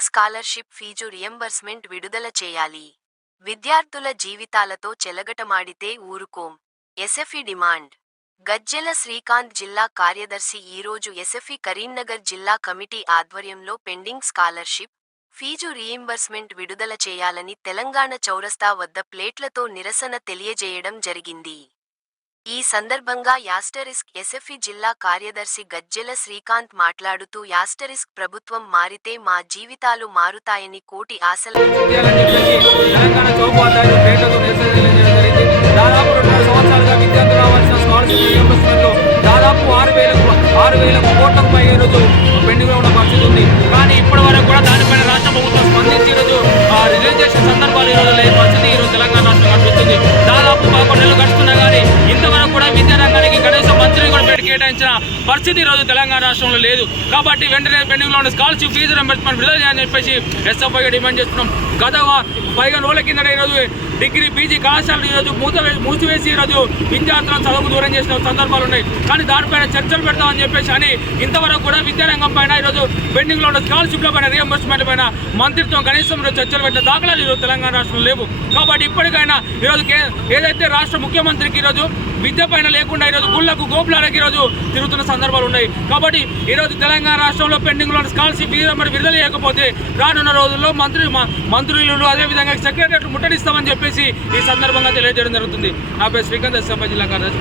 Scholarship fee reimbursement విడుదల చేయాలి. విద్యార్థుల జీవితాలతో చెలగటమాడితే ఊరుకోం. SFI demand. గజ్జెల శ్రీకాంత్ జిల్లా కార్యదర్శి ఈరోజు ఎస్ఎఫ్ఈ కరీంనగర్ జిల్లా కమిటీ ఆధ్వర్యంలో పెండింగ్ స్కాలర్షిప్ ఫీజు రీయింబర్స్మెంట్ విడుదల చేయాలని తెలంగాణ చౌరస్తా వద్ద ప్లేట్లతో నిరసన తెలియజేయడం జరిగింది. ఈ సందర్భంగా యాస్టరిస్క్ ఎస్ఎఫ్ఈ జిల్లా కార్యదర్శి గజ్జెల శ్రీకాంత్ మాట్లాడుతూ యాస్టరిస్క్ ప్రభుత్వం మారితే మా జీవితాలు మారుతాయని కోటి ఆశలు. దాదాపు ఆరు వేల ఆరు వేల కోట్లకు పై ఈరోజు పెండింగ్లో ఉన్న పరిస్థితి ఉంది. కానీ ఇప్పటి కేటాయించిన పరిస్థితి ఈరోజు తెలంగాణ రాష్ట్రంలో లేదు. కాబట్టి వెంటనే పెండింగ్లో ఉన్న స్కాలర్షిప్ ఫీజు రింబర్స్మెంట్ విడుదల చేయాలని చెప్పేసి ఎస్ఎఫ్ఐగా డిమాండ్ చేస్తున్నాం. గత పైగా పదిహేను రోజుల కిందట ఈరోజు డిగ్రీ పీజీ కళాశాలలు ఈరోజు మూత మూసివేసి ఈరోజు విద్యార్థులను చదువుకు దూరం చేసిన సందర్భాలు ఉన్నాయి. కానీ దానిపైన చర్చలు పెడతామని చెప్పేసి అని ఇంతవరకు కూడా విద్యారంగం పైన ఈరోజు పెండింగ్లో ఉన్న స్కాలర్షిప్ల పైన రియంబర్స్మెంట్ పైన మంత్రిత్వం కనీసం చర్చలు పెట్టిన దాఖలాలు ఈరోజు తెలంగాణ రాష్ట్రంలో లేవు. కాబట్టి ఇప్పటికైనా ఈరోజు ఏదైతే రాష్ట్ర ముఖ్యమంత్రికి ఈరోజు విద్య పైన లేకుండా ఈరోజు గుళ్ళకు గోపులాలకు ఈరోజు తిరుగుతున్న సందర్భాలు ఉన్నాయి. కాబట్టి ఈరోజు తెలంగాణ రాష్ట్రంలో పెండింగ్లో ఉన్న స్కాలర్షిప్ మరి విడుదల చేయకపోతే రానున్న రోజుల్లో మంత్రి మంత్రి మంత్రులను అదేవిధంగా సెక్రటరీ ముట్టడిస్తామని చెప్పేసి ఈ సందర్భంగా తెలియజేయడం జరుగుతుంది. నా పేరు శ్రీకాంత్ ఎస్ఎఫ్ఐ జిల్లా కార్యదర్శి